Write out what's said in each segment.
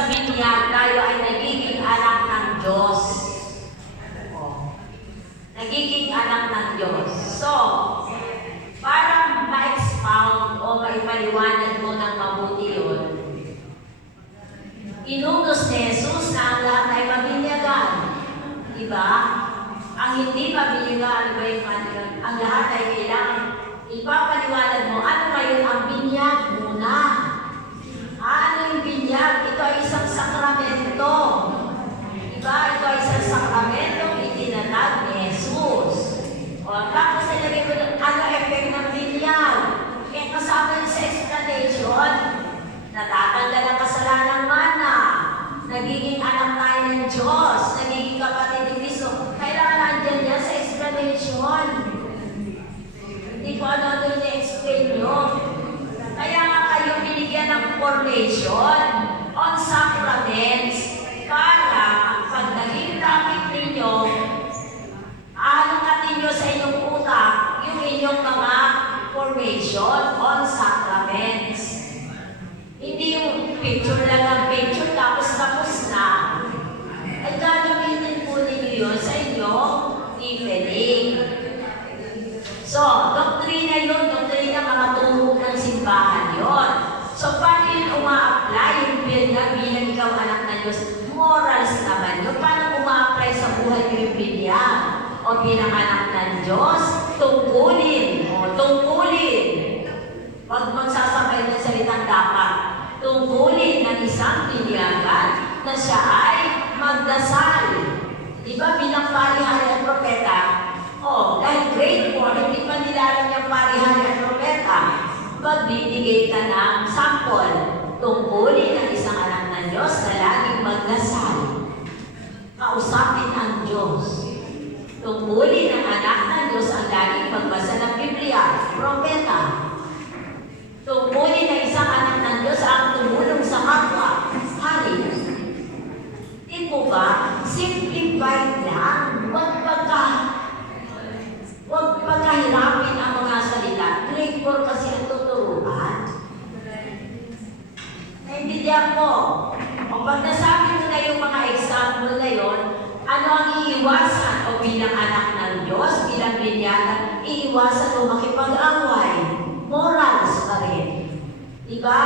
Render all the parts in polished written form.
sa binyag, tayo ay nagiging anak ng Diyos. Nagiging anak ng Diyos. So, para ma-expound o maipaliwanag mo ng mabuti yun, inutos ni Jesus na ang lahat ay mabinyagan. Diba? Ang hindi mabinyagan, ang lahat ay kailangan ipapaliwanag mo, ano ngayon ang binyag muna? Ano yung binyag? Ito ay isang sakramento. Diba? Ito ay isang sakramento itinatag ni Jesus. O, tapos nilagay ko ano effect ng binyag? Kaya kasama yung sa explanation, natatanggal ang kasalanang mana, nagiging anak tayo ng Diyos, nagiging kapatid ni Cristo. Kailangan nandyan yan sa explanation. Hindi ko ano doon i-explain nyo. Kaya nga kayo binigyan ng formation on sacraments para pag naging topic ninyo, aalakat ninyo sa inyong utak yung inyong mga formation on sacraments. Hindi yung picture lang ng picture tapos na. Ay gagamitin po ninyo yun sa inyong evening. So, doktrina yun, doktrina mga turo ng simbahan yun. So, paano yun uma-apply yung binyag bilang ikaw anak ng Diyos? Morals naman yun. Paano uma-apply sa buhay yung binyag? O bilang anak ng Diyos? Tungkulin. O, tungkulin. Pag magsasabay ng salitang dapat, tungkulin ng isang binyagan na siya ay magdasal. Diba bilang parihan at propeta, dahil grade 4, hindi pa nilalang yung parihan at propeta, magbibigay ka ng sample. Tungkulin ng isang anak ng Diyos na laging magdasal. Kausapin ang Diyos. Tungkulin ng anak ng Diyos ang laging magbasa ng Biblia, propeta. Tungkulin ng isang anak ng Diyos ang tumulong sa kapwa, hari. Di po ba? Simplified lang. Huwag pagkahirapin ang mga salita. Grade 4 kasi ang tuturuan. Naintindihan ko. O pag nasabi mo na yung mga example na yon, ano ang iiwasan? O bilang anak ng Diyos, bilang binyagan, iiwasan o makipag-away. Morals pa rin. Diba?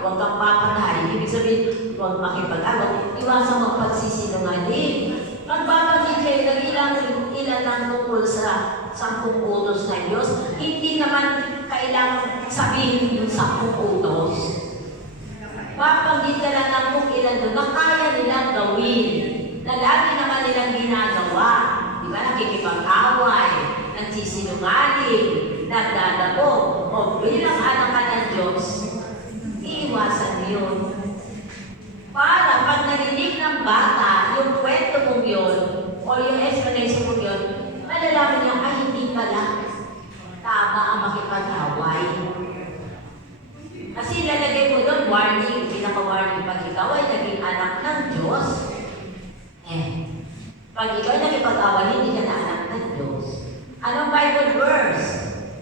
Huwag kang papatay. Ibig sabihin, huwag makipag-away. Iwasan magpagsisinungaling. Magbabanggit kayo ng ilan ang tungkol sa 10 utos ng Diyos. Hindi naman kailangan sabihin yung 10 utos. Babanggit ka lang ng kung ilan doon na kaya nilang gawin. Na lagi naman nilang ginagawa. Diba? Nakikipag-away, nagsisinungaling, nagdadabo, o bilang anak ka ng Diyos, iiwasan yun. Para pag narinig ng bata, yung kwento mong yun, o yung explanation mong yun, malalaman niya, ay hindi pala tama ang makipag-away. Kasi lalagay mo doon, warning, pinaka-warning, pag ikaw ay naging anak ng Diyos, pag ikaw ay nakipag-away, hindi ka na anak ng Diyos. Anong Bible verse?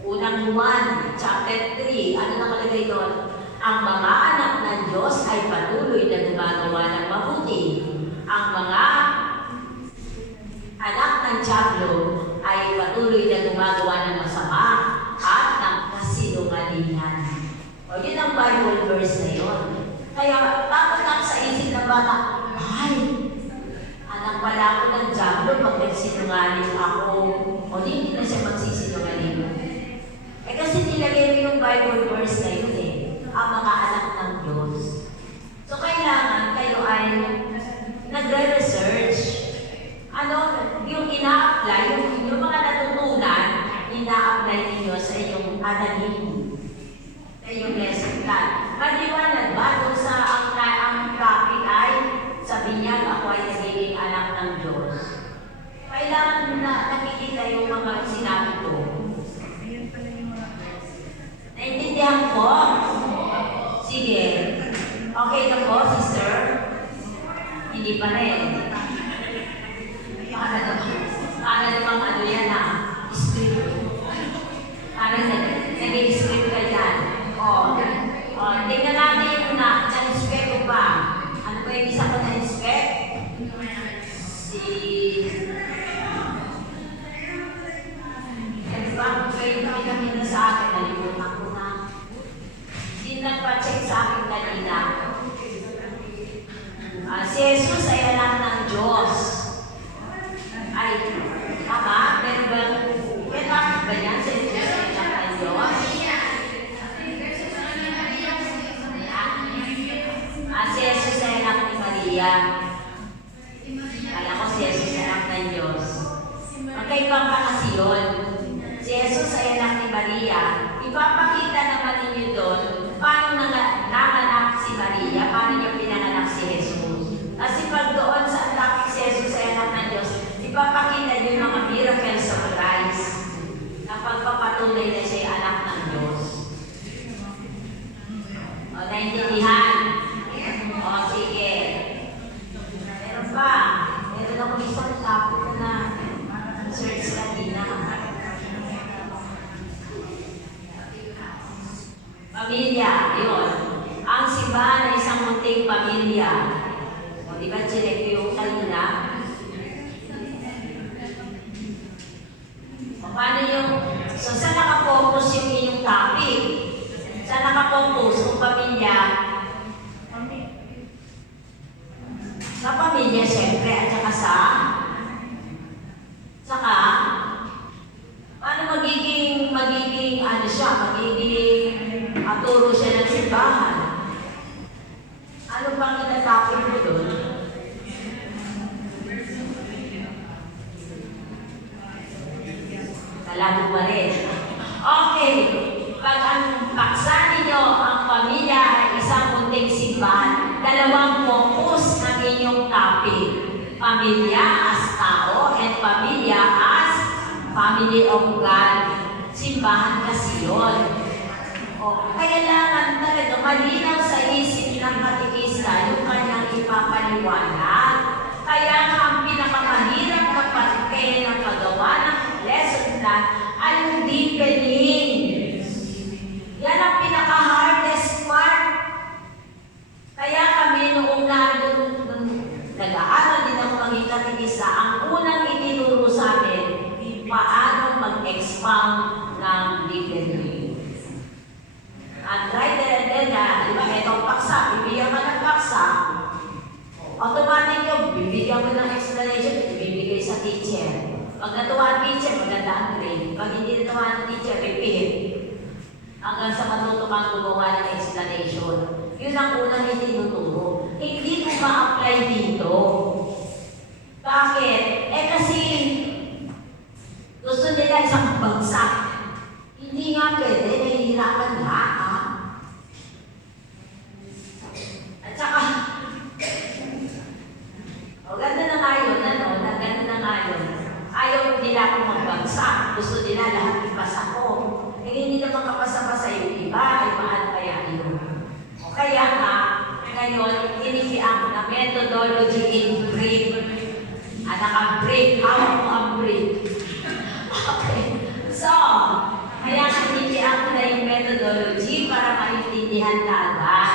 Unang 1, chapter 3, ano nakalagay doon? Ang mga anak ng Diyos ay patuloy na gumagawa ng mabuti. Ang mga anak ng Diablo ay patuloy na gumagawa ng masama at ng kasinungalingan. O yun ang Bible verse na yun. Kaya tapos lang sa isip ng bata, ay, anak pala ako ng Diablo pag nagsinungaling ako. O hindi na siya magsisinungaling. Kasi nilagay mo yung Bible verse na yun ang mga anak ng Diyos. So, kailangan kayo ay nagre-research. Yung ina-apply, yung mga natutunan, ina-apply ninyo sa inyong anahin, sa inyong lesson plan. Maliwanag ba kung sa ang topic ay sabi niya, ako ay nagiging anak ng Diyos. Kailangan na nakikita yung mga sinabi ko. Naintindihan ko? Sige. Okay na po, sister? Hindi pa rin. Para namang ano yan script. Para nag-script ka yan. Tingnan natin yung na-respeto pa. Ano ba yung Maria. Kala ko si Jesus anak ng Diyos. Magkaibang pa kasi yun. Si Jesus ay anak ni Maria. Ipapakita naman ninyo doon paano nanganak si Maria, paano niya pinanganak si Jesus. Kasi pag doon sa topic si Jesus ay anak ng Diyos, ipapakita niyo yung mga miracles of Christ na pagpapatunay na siya ay anak ng Diyos. O, naintindihan? O, sige. Meron pa. Meron ako isang topic na search kanina. Pamilya, yun. Ang simbahan ay isang munting pamilya. O, di ba, chinek ko yung kanina? O, paano yung... So, saan nakapokus yung inyong topic? Saan nakapokus kung pamilya? Sa pamilya, siyempre, at saka saka, paano magiging, ano siya, aturo siya ng simbahan. Ano bang itatapin mo doon? Kalago pa rin. Okay. Pag ang paksa ninyo, ang pamilya ay isang munting simbahan, dalawang focus ng inyong topic. Pamilya as tao and pamilya as family of God. Simbahan kasi yun. Kailangan talaga malinaw sa isip ng katikista yung kanyang ipapaliwanag. Kaya nga ang pinakamahirap na pagkaya ng paggawa ng lesson plan ay yung deepening. Yan ang pinaka-hardest part. Kaya kami noong nag-aaral din ako maging katikista, ang unang itinuro sa amin, paano mag-expound ng deepening. At right there and then, di ba, itong paksa, bibigyan ka ng paksa, automatic yung bibigyan mo ng explanation, ibibigay sa teacher. Pag natuwa ang teacher, maganda ang grade. Pag hindi natuwa ang teacher, repeat. Hanggang sa matuto kang gumawa ng explanation. Yun ang unang itinuturo. Hindi mo ma-apply dito. Bakit? Kasi gusto nila isang bagsak. Hindi nga pwede, nahihirapan na. At saka, ganda na nga yun, ganda na nga yun. Ayaw nila akong magbagsak. Gusto nila lahat ipasa ko. Hindi naman kapasa-pasa yung iba, ay mahal kaya yun. O kaya nga, ngayon, inikiang na methodology in brief. Anak ang brief, hawak mo ang brief. Okay. So, kaya inikiang ko na yung methodology para maintindihan na agad.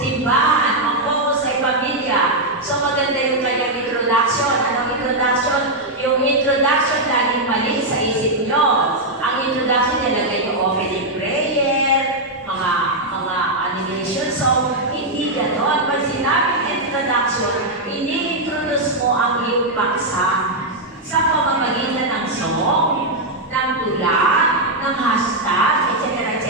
Simbahan, ang focus ay pamilya. So, maganda yung kanyang introduction. Anong introduction? Yung introduction laging mali sa isip nyo. Ang introduction nilagay yung opening prayer, mga animation song. Hindi ganon. Pag sinabing introduction, ini-introduce mo ang iyong paksa sa pamamagitan ng song, ng tula, ng hashtag, etc.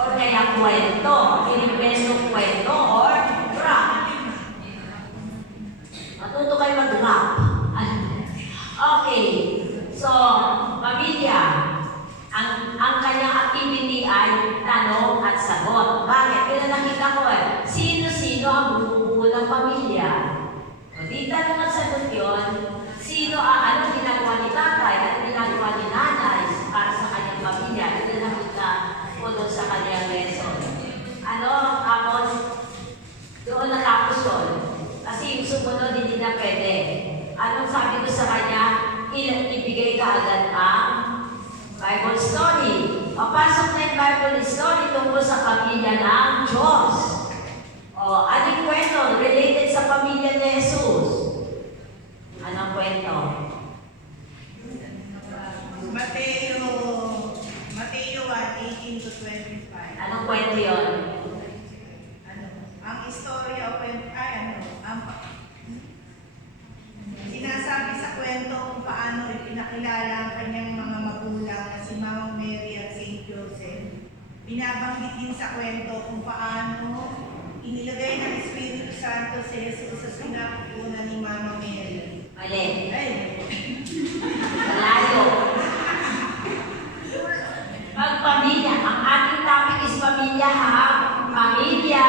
O kaya kwento, inimbento kwento or rap. Matuto kayo mag-rap. Okay. So, pamilya, ang kanyang activity ay tanong at sagot. Bakit? Kaya nakita ko sino-sino ang bumubuo ng pamilya? O di tanong at sagot yun, ano ginagawa ni tatay, ano ginagawa ni nanay para sa kanyang pamilya? Ito nakita ko doon sa kanyang lesson. Tapos, doon natapos yun. Kasi yung sumunod, hindi na pwede. Anong sabi ko sa kanya? Ibigay ka agad ang Bible story. Papasok na yung Bible story tungkol sa pamilya ng Diyos. Anong kwento related sa pamilya ni Jesus? Anong kwento? Mateo 1:18 to 25. Anong kwento yun? Ang istorya o kwento, sinasabi sa kwento kung paano ipinakilala ang kanyang mga magulang na si Mama Mary at Saint Joseph. Binabanggit din sa kwento kung paano inilagay ng Espiritu Santo si Jesus sa sinapupunan ni Mama Mary. Mali. Ay, Malayo. Pag pamilya, ang ating topic is pamilya ha. Pamilya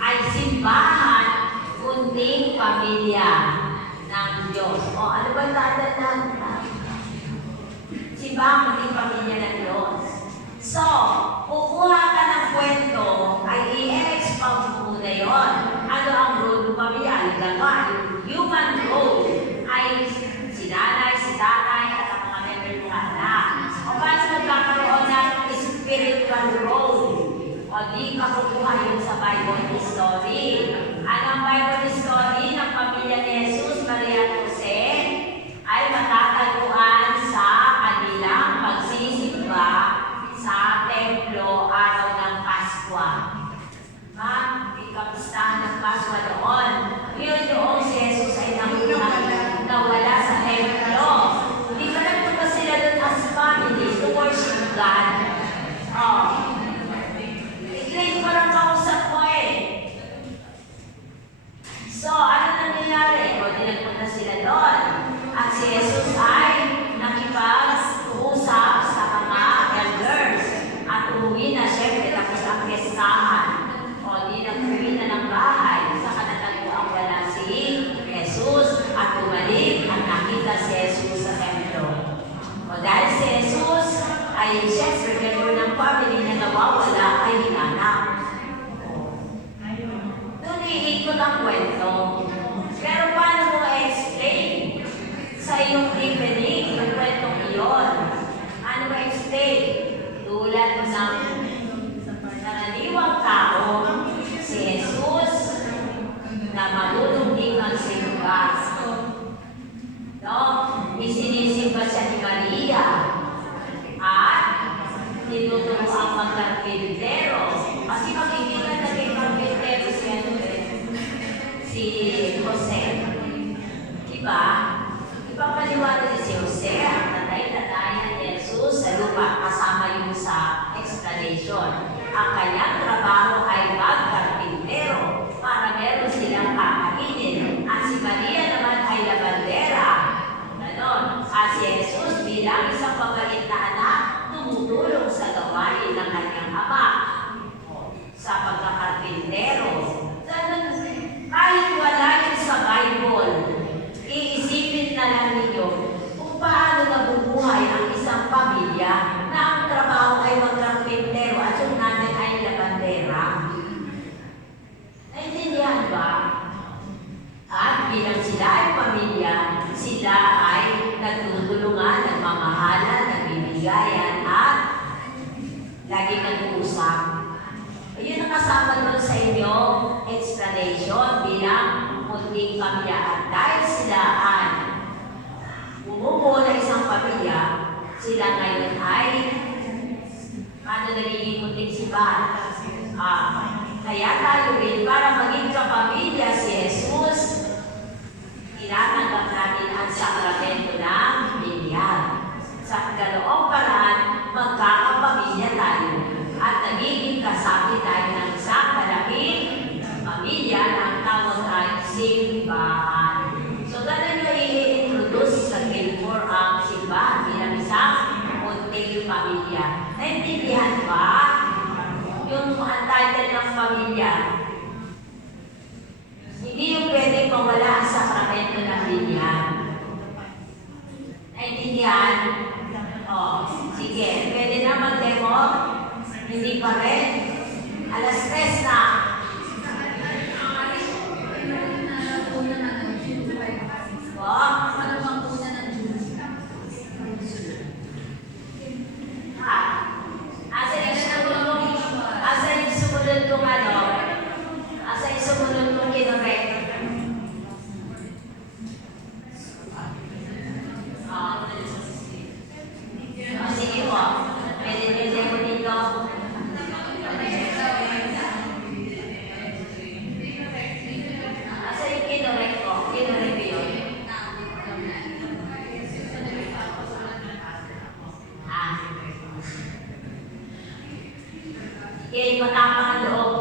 ay simbahan, kunting pamilya ng Diyos. O ano ba tanda na? Simbahan, kunting pamilya ng Diyos. So, kukuha ka ng kwento, ay i-expound mo muna yun. Ano ang role ng pamilya? Halimbawa, yung human role ay si nanay, si tatay, at ang mga member ng anak. O paano magkakaroon ng spiritual role? O di ka kukuha yun sa Bible story. Ano ang Bible story ng pamilya ni Jesus, Maria at Jose? Ay matatagpuan sa kanilang pagsisimba sa templo araw ng Paskwa. Ikapistahan ng Paskwa doon. Yun doon si Jesus ay nawala sa templo. Hindi ba nagpunta sila doon as family to worship God? Oh. I-claim ko lang kausap ko eh. So, ano nangyayari? O, di nagpunta sila doon. At si Jesus ay nakipag-usap sa mga elders. At umuwi na, syempre, tapos ang pestahan. O, di nag-uwi na ng bahay. Sa kanatagpuan wala si Jesus. At bumalik at nakita si Jesus sa templo. O, dahil si Jesus ay syempre, member ng family na nawawala ay hinanap. Doon iikot ang kwento. Pero paano mo explain sa iyong evening yung kwentong iyon? Ano mo explain? Tulad ng nangaliwang tao, si Jesus na marunong din ang simba. No? Isinisimba siya ni Maria at tinuturo ang magkarpintero. Kasi makikita na kay karpintero si Jose. Diba? Ipapaliwanag si Jose ang tatay-tatayan ni Jesus sa lupa kasama yung sa explanation. Ang kanyang trabaho ay magkarpintero para meron silang kakainin. At si Maria naman ay labandera. Ganon. At si Jesus bilang isang pabait na anak, tumutulong sa gawain ng kanyang ama sa pagkakarpintero. Ganon. Kahit wala yun sa Bible, iisipin na lang ninyo kung paano nabubuhay ang isang pamilya na ang trabaho ay magkarpintero at yung nanay ay labandera. Naintindihan ba? At bilang sila ay pamilya, sila ay nagtutulungan, nagmamahalan, nagbibigayan at laging nag-uusap. Ayun ang kasama doon sa inyong explanation bilang munting pamilya. At dahil sila ay bumubuo ng isang pamilya, sila ngayon ay paano nagiging munting simbahan? Kaya tayo rin, para maging kapamilya si Jesus, tinatanggap natin ang sakramento ng binyag. Sa ganoong paraan, magkakapamilya tayo at nagiging kasabi tayo ng isang malaking pamilya na ang tawag ay simbahan. So, ganun yung i-introduce sa grade 4 ang simbahan bilang isang munting pamilya. Naintindihan ba? Yung title ng pamilya, hindi yung pwedeng mawala ang sakramento ng binyag. Naintindihan? O, sige. Pwede na mag-demo? Hindi pa rin? Alas 3 na. Asa yung sumunod kong ano? Asa yung sumunod kong kinorek? Sige po. Pwede ko dito. Asa yung kinorek ko? Kinorek ko yun. Sige, matapang ang loob.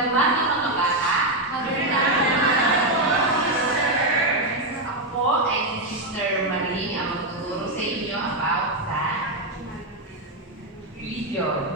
daw ba ng mga bata? Ako ay si Sister Marie ang magtuturo sa inyo about sa religion.